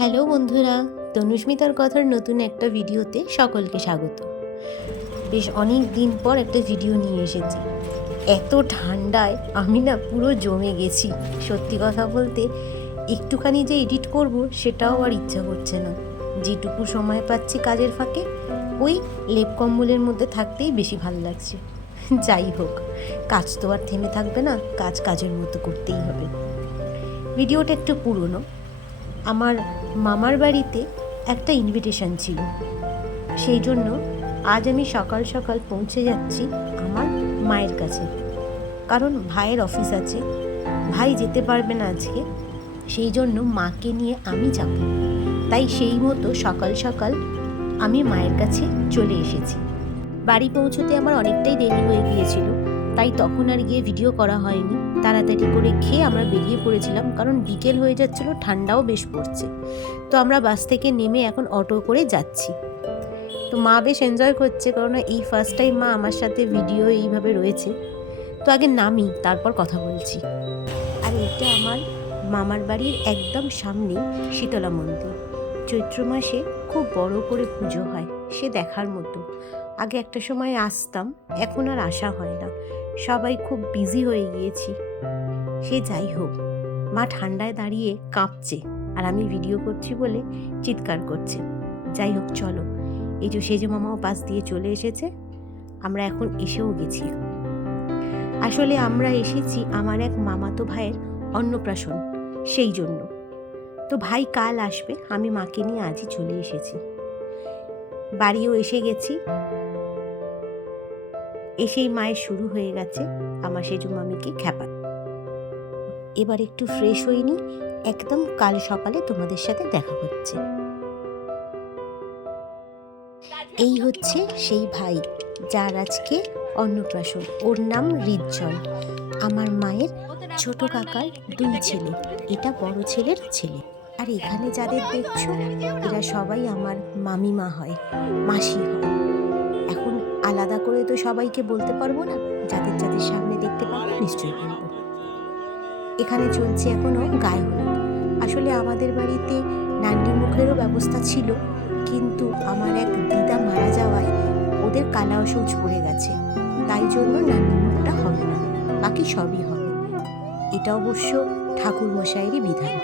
Hello বন্ধুরা, তনুস্মিতার কথার নতুন একটা ভিডিওতে সকলকে স্বাগত। বেশ অনেক দিন পর একটা ভিডিও নিয়ে এসেছি। এত ঠান্ডায় আমি না পুরো জমে গেছি। সত্যি কথা বলতে একটুখানি যে এডিট করব সেটাও আর ইচ্ছা করছে না। যেটুকু সময় পাচ্ছি কাজের ফাঁকে ওই লেপ কম্বলের মধ্যে থাকতেই বেশি ভালো লাগছে। যাই হোক, কাজ তো আর থেমে থাকবে না, কাজের মতো করতেই হবে। ভিডিওটা একটু পুরনো। আমার মামার বাড়িতে একটা ইনভিটেশন ছিল, সেই জন্য আজ আমি সকাল সকাল পৌঁছে যাচ্ছি আমার মায়ের কাছে। কারণ ভাইয়ের অফিস আছে, ভাই যেতে পারবে না আজকে, সেই জন্য মাকে নিয়ে আমি যাব। তাই সেই মতো সকাল সকাল আমি মায়ের কাছে চলে এসেছি। বাড়ি পৌঁছতে আমার অনেকটাই দেরি হয়ে গিয়েছিল, তাই তখন আর গিয়ে ভিডিও করা হয়নি। তাড়াতাড়ি করে খেয়ে আমরা বেরিয়ে পড়েছিলাম, কারণ বিকেল হয়ে যাচ্ছিল, ঠান্ডাও বেশ পড়ছে। তো আমরা বাস থেকে নেমে এখন অটো করে যাচ্ছি। তো মা বেশ এনজয় করছে, কারণ এই ফার্স্ট টাইম মা আমার সাথে ভিডিও এইভাবে রয়েছে। তো আগে নামি, তারপর কথা বলছি। আর এটা আমার মামার বাড়ির একদম সামনে শীতলা মন্দির। চৈত্র মাসে খুব বড় করে পুজো হয়, সে দেখার মতো। আগে একটা সময় আসতাম, এখন আর আসা হয় না, সবাই খুব বিজি হয়ে গিয়েছি। সে যাই হোক, মা ঠান্ডায় দাঁড়িয়ে কাঁপছে, আর আমি ভিডিও করছি বলে চিৎকার করছে। যাই হোক, চলো। এই যে সেজো মামাও পাশ দিয়ে চলে এসেছে, আমরা এখন এসেও গেছি। আসলে আমরা এসেছি আমার এক মামাতো ভাইয়ের অন্নপ্রাশন, সেই জন্য। তো ভাই কাল আসবে, আমি মাকে নিয়ে আজই চলে এসেছি। বাড়িও এসে গেছি। এসেই মায়ের শুরু হয়ে গেছে আমার সেজো মামিকে খ্যাপা। এবার একটু ফ্রেশ হইনি, একদম কাল সকালে তোমাদের সাথে দেখা হচ্ছে। এই হচ্ছে সেই ভাই যার আজকে অন্নপ্রাশন, ওর নাম রিজ্জল। আমার মায়ের ছোট কাকার 2 ছেলে, এটা বড় ছেলের ছেলে। আর এখানে যাদের দেখছো, এরা সবাই আমার মামিমা হয়, মাসি হয়। এখন আলাদা করে তো সবাইকে বলতে পারবো না, যাদের যাদের সামনে দেখতে পাবো নিশ্চয়ই বলবো। এখানে চলছে এখনো গায়ে হলুদ। আসলে আমাদের বাড়িতে নান্ডি মুখেরও ব্যবস্থা ছিল, কিন্তু আমার এক দিদা মারা যাওয়ায় ওদের কালা অসৌচ পড়ে গেছে, তাই জন্য নান্ডি মুখটা হবে না, বাকি সবই হবে। এটা অবশ্য ঠাকুর মশাইয়েরই বিধান।